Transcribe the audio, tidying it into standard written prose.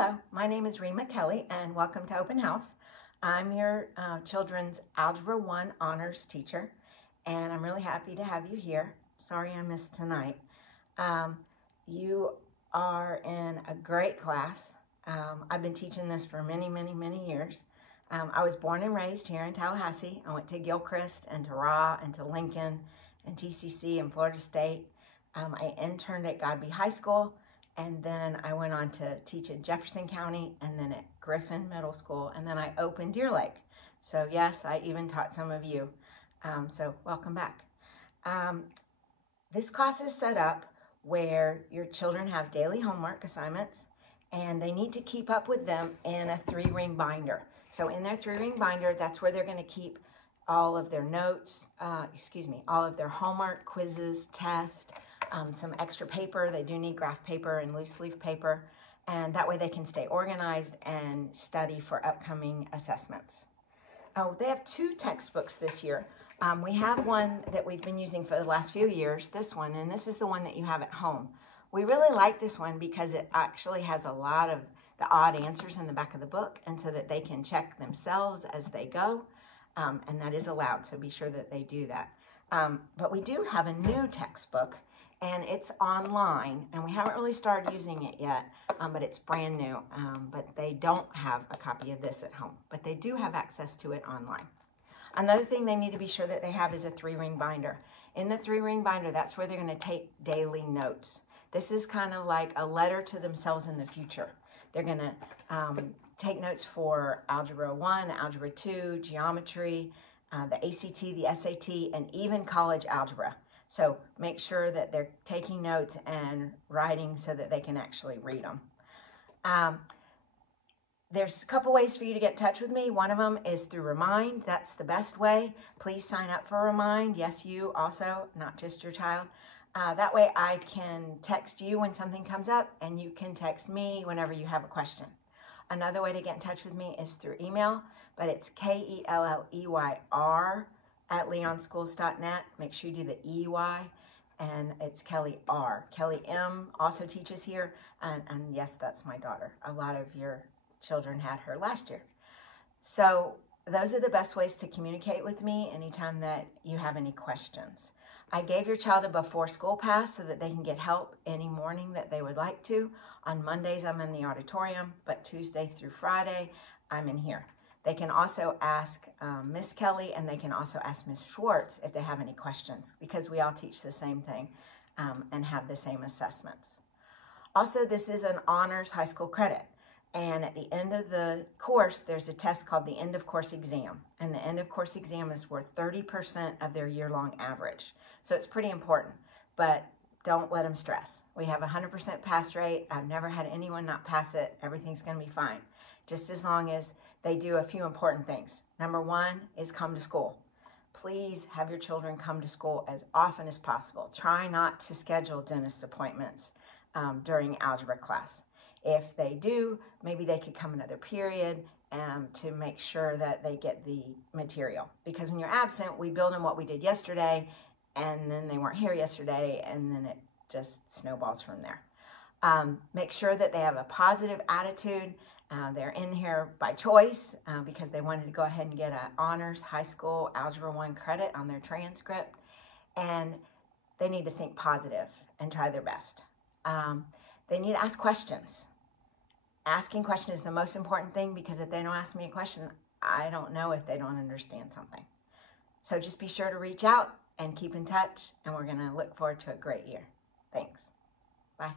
Hello, my name is Rima Kelly and welcome to Open House. I'm your children's Algebra 1 honors teacher and I'm really happy to have you here. Sorry I missed tonight. You are in a great class. I've been teaching this for many years. I was born and raised here in Tallahassee. I went to Gilchrist and to Raw and to Lincoln and TCC and Florida State. I interned at Godby High School. And then I went on to teach in Jefferson County and then at Griffin Middle School. And then I opened Deer Lake. So yes, I even taught some of you. So welcome back. This class is set up where your children have daily homework assignments and they need to keep up with them in a 3-ring binder. So in their 3-ring binder, that's where they're going to keep all of their notes, all of their homework, quizzes, tests, some extra paper. They do need graph paper and loose leaf paper, and that way they can stay organized and study for upcoming assessments. Oh, they have 2 textbooks this year. We have one that we've been using for the last few years, this one, and this is the one that you have at home. We really like this one because it actually has a lot of the odd answers in the back of the book, and so that they can check themselves as they go, and that is allowed, so be sure that they do that. But we do have a new textbook, and it's online, and we haven't really started using it yet, but it's brand new. But they don't have a copy of this at home, but they do have access to it online. Another thing they need to be sure that they have is a 3-ring binder. In the 3-ring binder, that's where they're going to take daily notes. This is kind of like a letter to themselves in the future. They're going to take notes for Algebra 1, Algebra 2, Geometry, the ACT, the SAT, and even college algebra. So make sure that they're taking notes and writing so that they can actually read them. There's a couple ways for you to get in touch with me. One of them is through Remind. That's the best way. Please sign up for Remind. Yes, you also, not just your child. That way I can text you when something comes up, and you can text me whenever you have a question. Another way to get in touch with me is through email, but it's KELLEYR@leonschools.net. Make sure you do the EY, and it's Kelly R. Kelly M. also teaches here, and yes, that's my daughter. A lot of your children had her last year. So those are the best ways to communicate with me anytime that you have any questions. I gave your child a before school pass so that they can get help any morning that they would like to. On Mondays, I'm in the auditorium, but Tuesday through Friday, I'm in here. They can also ask Miss Kelly, and they can also ask Miss Schwartz if they have any questions, because we all teach the same thing and have the same assessments. Also, this is an honors high school credit. And at the end of the course, there's a test called the end of course exam. And the end of course exam is worth 30% of their year-long average. So it's pretty important, but don't let them stress. We have a 100% pass rate. I've never had anyone not pass it. Everything's going to be fine, just as long as they do a few important things. Number 1 is come to school. Please have your children come to school as often as possible. Try not to schedule dentist appointments during algebra class. If they do, maybe they could come another period to make sure that they get the material. Because when you're absent, we build on what we did yesterday, and then they weren't here yesterday, and then it just snowballs from there. Make sure that they have a positive attitude. They're in here by choice because they wanted to go ahead and get an honors high school Algebra 1 credit on their transcript. And they need to think positive and try their best. They need to ask questions. Asking questions is the most important thing, because if they don't ask me a question, I don't know if they don't understand something. So just be sure to reach out and keep in touch, and we're going to look forward to a great year. Thanks. Bye.